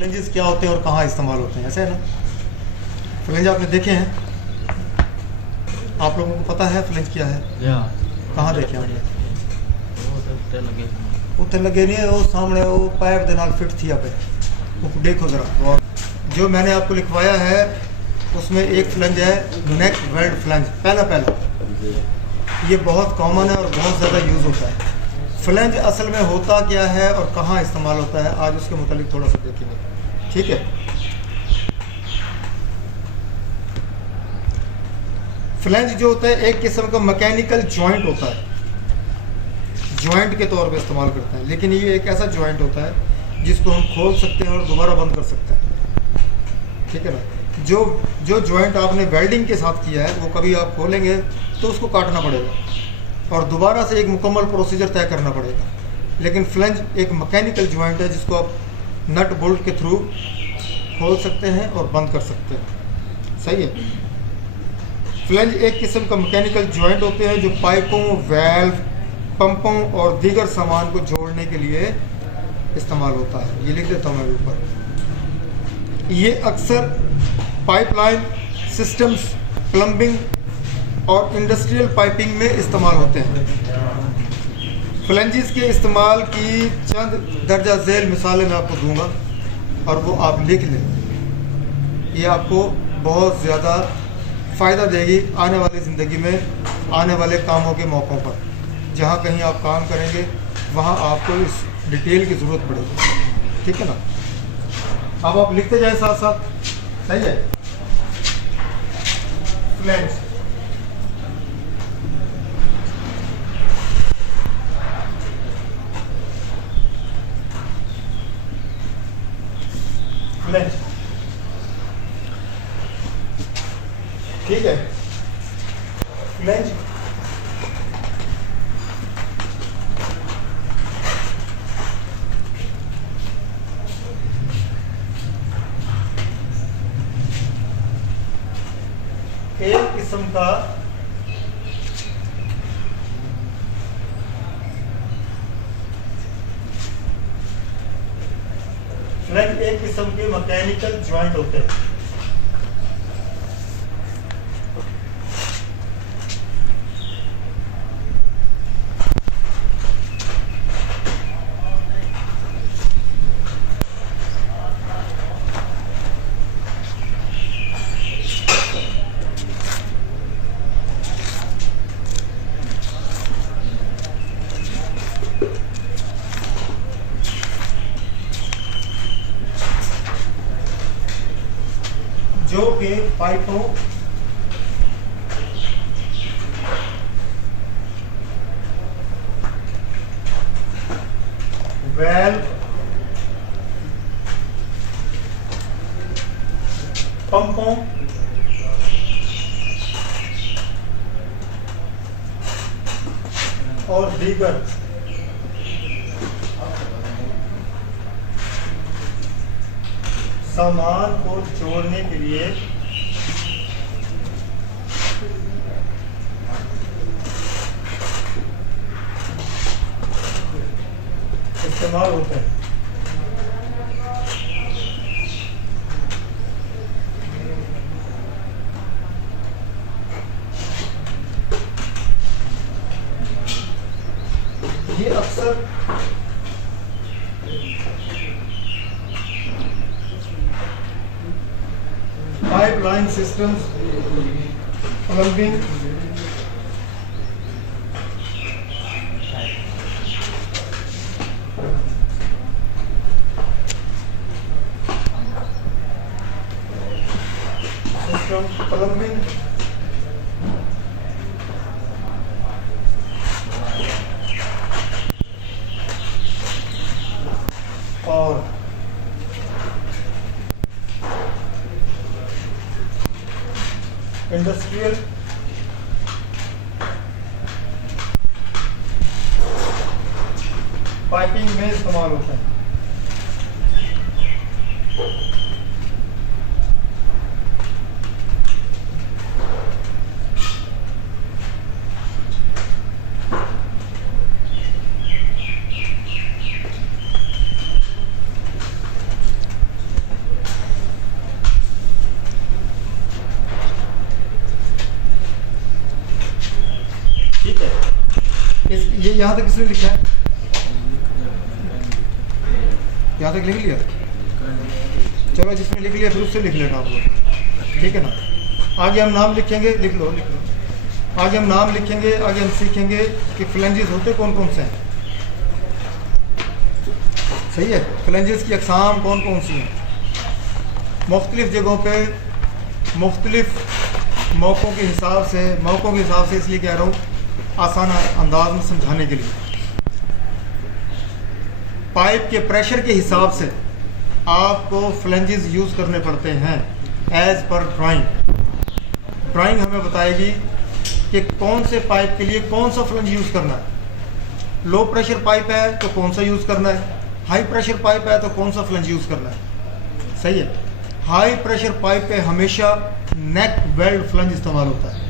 Flanges क्या होते हैं और कहाँ इस्तेमाल होते हैं, ऐसे है ना। फ्लेंज आपने देखे हैं, आप लोगों को पता है फ्लेंज क्या है? कहाँ देखे आपने? उत्ते लगे नहीं है, वो सामने वो पाइप के नाल फिट थी पे, वो देखो ज़रा। और जो मैंने आपको लिखवाया है उसमें एक फ्लेंज है नेक वेल्ड फ्लेंज, पहला ये बहुत कॉमन है और बहुत ज़्यादा यूज़ होता है। फ्लेंज असल में होता क्या है और कहाँ इस्तेमाल होता है, आज उसके मुतालिक थोड़ा सा देखेंगे, ठीक है। फ्लेंज जो होता है एक किस्म का मैकेनिकल जॉइंट होता है, जॉइंट के तौर पे इस्तेमाल करते हैं, लेकिन ये एक ऐसा जॉइंट होता है जिसको हम खोल सकते हैं और दोबारा बंद कर सकते हैं, ठीक है ना। जो जॉइंट आपने वेल्डिंग के साथ किया है वो कभी आप खोलेंगे तो उसको काटना पड़ेगा और दोबारा से एक मुकम्मल प्रोसीजर तय करना पड़ेगा। लेकिन फ्लेंज एक मैकेनिकल जॉइंट है जिसको आप नट बोल्ट के थ्रू खोल सकते हैं और बंद कर सकते हैं, सही है। फ्लेंज एक किस्म का मैकेनिकल जॉइंट होते हैं जो पाइपों, वेल्व, पंपों और दीगर सामान को जोड़ने के लिए इस्तेमाल होता है। ये लिख देता हूँ मैं ऊपर। ये अक्सर पाइपलाइन सिस्टम्स, प्लम्बिंग और इंडस्ट्रियल पाइपिंग में इस्तेमाल होते हैं। फ्लेंजेस के इस्तेमाल की चंद दर्जा झेल मिसालें मैं आपको दूंगा और वो आप लिख लें। ये आपको बहुत ज़्यादा फ़ायदा देगी आने वाली ज़िंदगी में, आने वाले कामों के मौक़ों पर। जहाँ कहीं आप काम करेंगे वहाँ आपको इस डिटेल की ज़रूरत पड़ेगी, ठीक है ना। अब आप लिखते जाएं साथ साथ, सही है। फ्लेंज, फ्लेंज, ठीक है। फ्लेंज एक किस्म का फ्लेंज एक किस्म के मैकेनिकल जॉइंट होते हैं। जो कि पाइपों, वेल्व, पंपों और दीगर सामान को जोड़ने के लिए इस्तेमाल होते हैं। ये अक्सर पाइपलाइन सिस्टम्स, प्लम्बिंग, और इंडस्ट्रियल पाइपिंग में इस्तेमाल होता है। ये यहाँ तक किसने लिखा है? यहाँ तक लिख लिया? चलो जिसने लिख लिया फिर उससे लिख लेना आप लोग, ठीक है ना। आगे हम नाम लिखेंगे, लिख लो लिख लो। आगे हम नाम लिखेंगे, आगे हम सीखेंगे कि फ्लेंजेस होते कौन कौन से हैं। सही है, फ्लेंजेस की अक़साम कौन कौन सी हैं। मुख्तलिफ़ जगहों पे मुख्तलिफ़ मौक़ों के हिसाब से इसलिए कह रहा हूँ आसान अंदाज में समझाने के लिए। पाइप के प्रेशर के हिसाब से आपको फ्लेंजेस यूज़ करने पड़ते हैं एज़ पर ड्राइंग। ड्राइंग हमें बताएगी कि कौन से पाइप के लिए कौन सा फ्लेंज यूज़ करना है। लो प्रेशर पाइप है तो कौन सा यूज़ करना है, हाई प्रेशर पाइप है तो कौन सा फ्लेंज यूज़ करना है। सही है, हाई प्रेशर पाइप पे हमेशा नेक वेल्ड फ्लेंज इस्तेमाल होता है।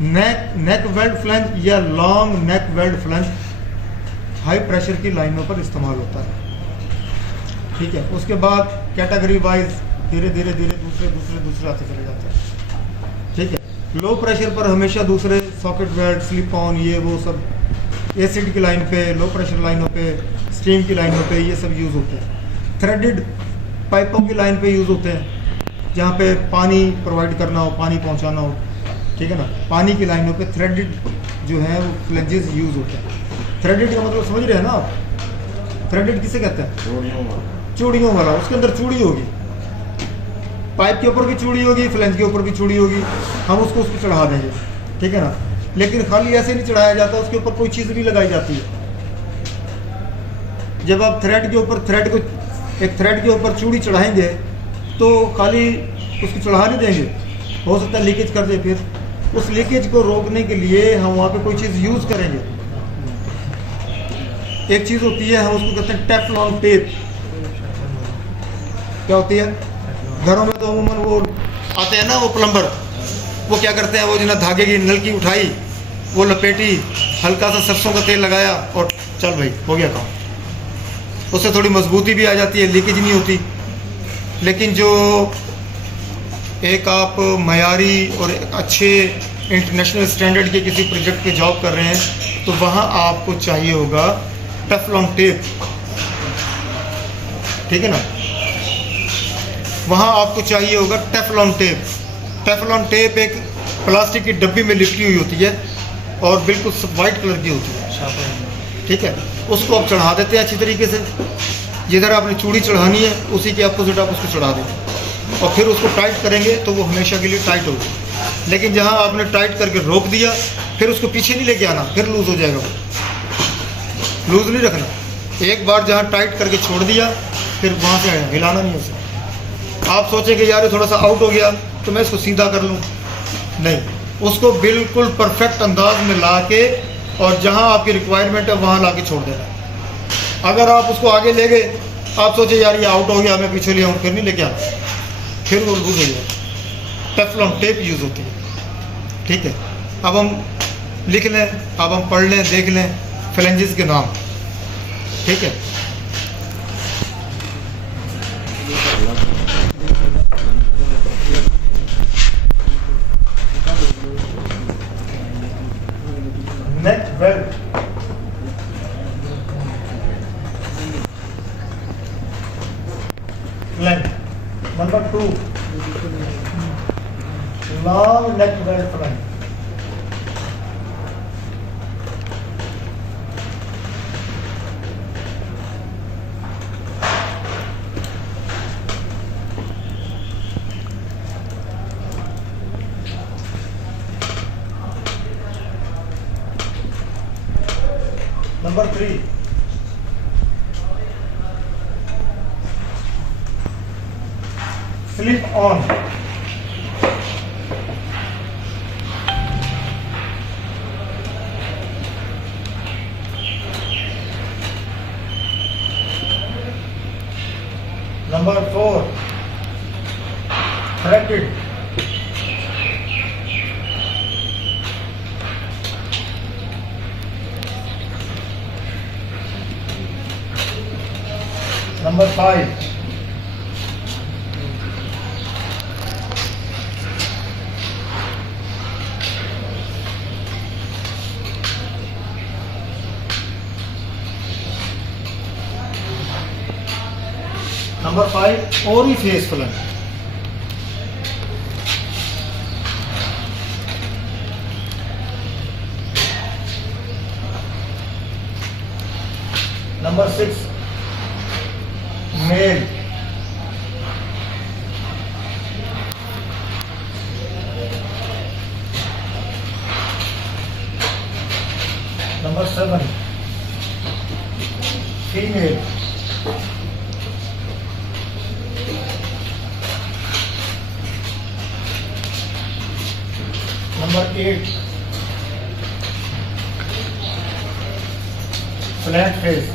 नेक वेल्ड फ्लेंज या long neck weld flange high pressure की लाइनों पर इस्तेमाल होता है, ठीक है। उसके बाद कैटेगरी वाइज धीरे धीरे दूसरे आते चले जाते हैं, ठीक है। लो प्रेशर पर हमेशा दूसरे सॉकेट वेल्ड, स्लिप ऑन, ये वो सब एसिड की लाइन पे, लो प्रेशर लाइनों पे, स्टीम की लाइनों पे ये सब यूज़ होते हैं। थ्रेडेड पाइपों की लाइन पे यूज़ होते हैं जहाँ पे पानी प्रोवाइड करना हो, पानी पहुँचाना हो, ठीक है ना। पानी की लाइनों पे थ्रेडेड जो है वो फ्लेंजेस यूज़ होते हैं। थ्रेडेड का मतलब समझ रहे हैं ना आप? थ्रेडेड किसे कहते हैं? चूड़ियों वाला। उसके अंदर चूड़ी होगी, पाइप के ऊपर भी चूड़ी होगी, फ्लेंज के ऊपर भी चूड़ी होगी। हम उसको चढ़ा देंगे, ठीक है ना। लेकिन खाली ऐसे नहीं चढ़ाया जाता, उसके ऊपर कोई चीज़ भी लगाई जाती है। जब आप थ्रेड के ऊपर एक थ्रेड के ऊपर चूड़ी चढ़ाएंगे तो खाली उसको चढ़ा नहीं देंगे, हो सकता है लीकेज कर दे। फिर उस लीकेज को रोकने के लिए हम वहाँ पे कोई चीज़ यूज़ करेंगे। एक चीज़ होती है, हम उसको कहते हैं टेफलॉन टेप। क्या होती है? घरों में तो अमूमन वो आते हैं ना, वो प्लम्बर, वो क्या करते हैं, वो जो ना धागे की नलकी उठाई, वो लपेटी, हल्का सा सरसों का तेल लगाया और चल भाई हो गया काम। उससे थोड़ी मजबूती भी आ जाती है, लीकेज नहीं होती। लेकिन जो एक आप मयारी और अच्छे इंटरनेशनल स्टैंडर्ड के किसी प्रोजेक्ट पे जॉब कर रहे हैं तो वहाँ आपको चाहिए होगा टेफलॉन टेप, ठीक है ना। वहाँ आपको चाहिए होगा टेफलॉन टेप। टेफलॉन टेप एक प्लास्टिक की डब्बी में लिपटी हुई होती है और बिल्कुल वाइट कलर की होती है, ठीक है। उसको आप चढ़ा देते हैं अच्छी तरीके से। जिधर आपने चूड़ी चढ़ानी है उसी के अपोजिट आप उसको चढ़ा देंगे और फिर उसको टाइट करेंगे तो वो हमेशा के लिए टाइट होगी। लेकिन जहाँ आपने टाइट करके रोक दिया फिर उसको पीछे नहीं लेके आना, फिर लूज़ हो जाएगा। वो लूज़ नहीं रखना। एक बार जहाँ टाइट करके छोड़ दिया फिर वहाँ से हिलाना नहीं उसे। आप सोचेंगे यार ये थोड़ा सा आउट हो गया तो मैं इसको सीधा कर लूँ, नहीं, उसको बिल्कुल परफेक्ट अंदाज में ला के और जहाँ आपकी रिक्वायरमेंट है वहाँ ला के छोड़ देना। अगर आप उसको आगे ले गए, आप सोचे यार ये आउट हो गया, मैं पीछे ले आऊँ, फिर नहीं लेके आना, फिर वो लूज हो जाएगा। टेफलॉन टेप यूज़ होती है, ठीक है। अब हम लिख लें, अब हम पढ़ लें, देख लें फ्लेंजेस के नाम, ठीक है। Neck weld, flange. Number 2, long neck weld flange. Number 3, slip on. Number 4, threaded. Number 5, number 5 orifice flange. Number 6 male. Number 7 female. Number 8 flat face.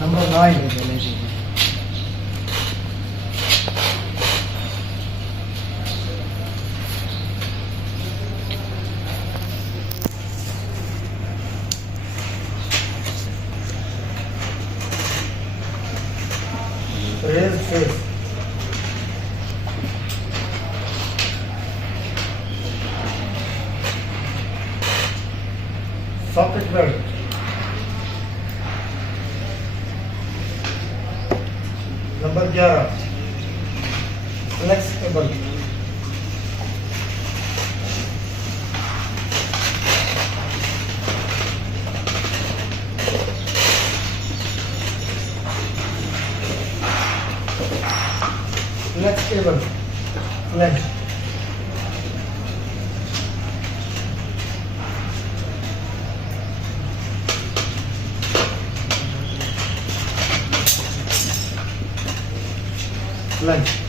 Number 9 raise face. Socket weld. Number 11 flexible. Flexible flange. Flange.